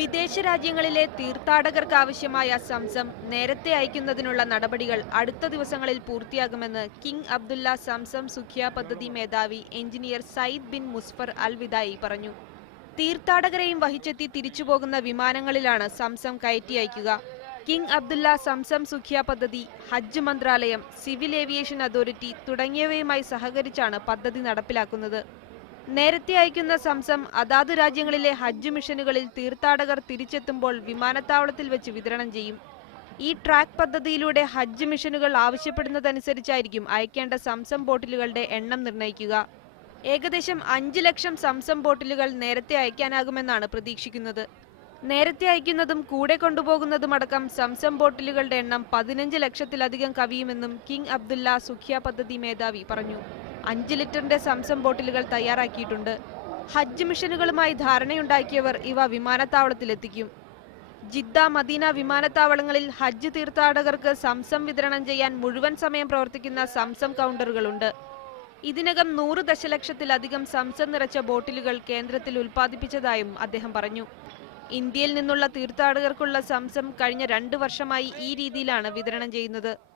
വിദേശ രാജ്യങ്ങളിലെ തീർത്ഥാടകർക്ക് ആവശ്യമായ സംസം നേരത്തെ അയക്കുന്നതിനുള്ള നടപടികൾ അടുത്ത ദിവസങ്ങളിൽ പൂർത്തിയാകുമെന്ന് കിങ് അബ്ദുല്ല സംസം സുഖ്യ പദ്ധതി മേധാവി engineer Sayyid bin Musfar al വിദായി പറഞ്ഞു. തീർത്ഥാടകരെയും വഹിച്ചെത്തി തിരിച്ചുപോകുന്ന വിമാനങ്ങളിലാണ് സംസം കയറ്റി അയക്കുക. കിങ് അബ്ദുല്ല സംസം സുഖ്യ പദ്ധതി ഹജ്ജ് മന്ത്രാലയം സിവിൽ ഏവിയേഷൻ അതോറിറ്റി തുടങ്ങിയവയുമായി സഹകരിച്ചാണ് പദ്ധതി നടപ്പിലാക്കുന്നത്. നേരത്തെ അയക്കുന്ന സംസം അതാത് രാജ്യങ്ങളിലെ ഹജ്ജ് മിഷനുകളിൽ തീർത്ഥാടകർ തിരിച്ചെത്തുമ്പോൾ വിമാനത്താവളത്തിൽ വെച്ച് വിതരണം ചെയ്യും. ഈ ട്രാക്ക് പദ്ധതിയിലൂടെ ഹജ്ജ് മിഷനുകൾ ആവശ്യപ്പെടുന്നതനുസരിച്ചായിരിക്കും അയക്കേണ്ട സംസം ബോട്ടിലുകളുടെ എണ്ണം നിർണയിക്കുക. ഏകദേശം അഞ്ച് ലക്ഷം സംസം ബോട്ടിലുകൾ നേരത്തെ അയക്കാനാകുമെന്നാണ് പ്രതീക്ഷിക്കുന്നത്. നേരത്തെ അയക്കുന്നതും കൂടെ കൊണ്ടുപോകുന്നതുമടക്കം സംസം ബോട്ടിലുകളുടെ എണ്ണം പതിനഞ്ച് ലക്ഷത്തിലധികം കവിയുമെന്നും കിങ് അബ്ദുല്ല സുഖ്യ പദ്ധതി മേധാവി പറഞ്ഞു. അഞ്ച് ലിറ്ററിന്റെ സംസം ബോട്ടിലുകൾ തയ്യാറാക്കിയിട്ടുണ്ട്. ഹജ്ജ് മിഷനുകളുമായി ധാരണയുണ്ടാക്കിയവർ ഇവ വിമാനത്താവളത്തിലെത്തിക്കും. ജിദ്ദ മദീന വിമാനത്താവളങ്ങളിൽ ഹജ്ജ് തീർത്ഥാടകർക്ക് സംസം വിതരണം ചെയ്യാൻ മുഴുവൻ സമയം പ്രവർത്തിക്കുന്ന സംസം കൗണ്ടറുകളുണ്ട്. ഇതിനകം നൂറ് ദശലക്ഷത്തിലധികം സംസം നിറച്ച ബോട്ടിലുകൾ കേന്ദ്രത്തിൽ ഉൽപ്പാദിപ്പിച്ചതായും അദ്ദേഹം പറഞ്ഞു. ഇന്ത്യയിൽ നിന്നുള്ള തീർത്ഥാടകർക്കുള്ള സംസം കഴിഞ്ഞ രണ്ട് വർഷമായി ഈ രീതിയിലാണ് വിതരണം ചെയ്യുന്നത്.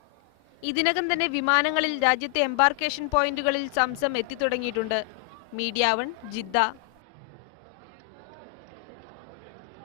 ഇതിനകം തന്നെ വിമാനങ്ങളിൽ രാജ്യത്തെ എംബാർക്കേഷൻ പോയിന്റുകളിൽ സംസം എത്തിത്തുടങ്ങിയിട്ടുണ്ട് മീഡിയ വൺ ജിദ്ദ.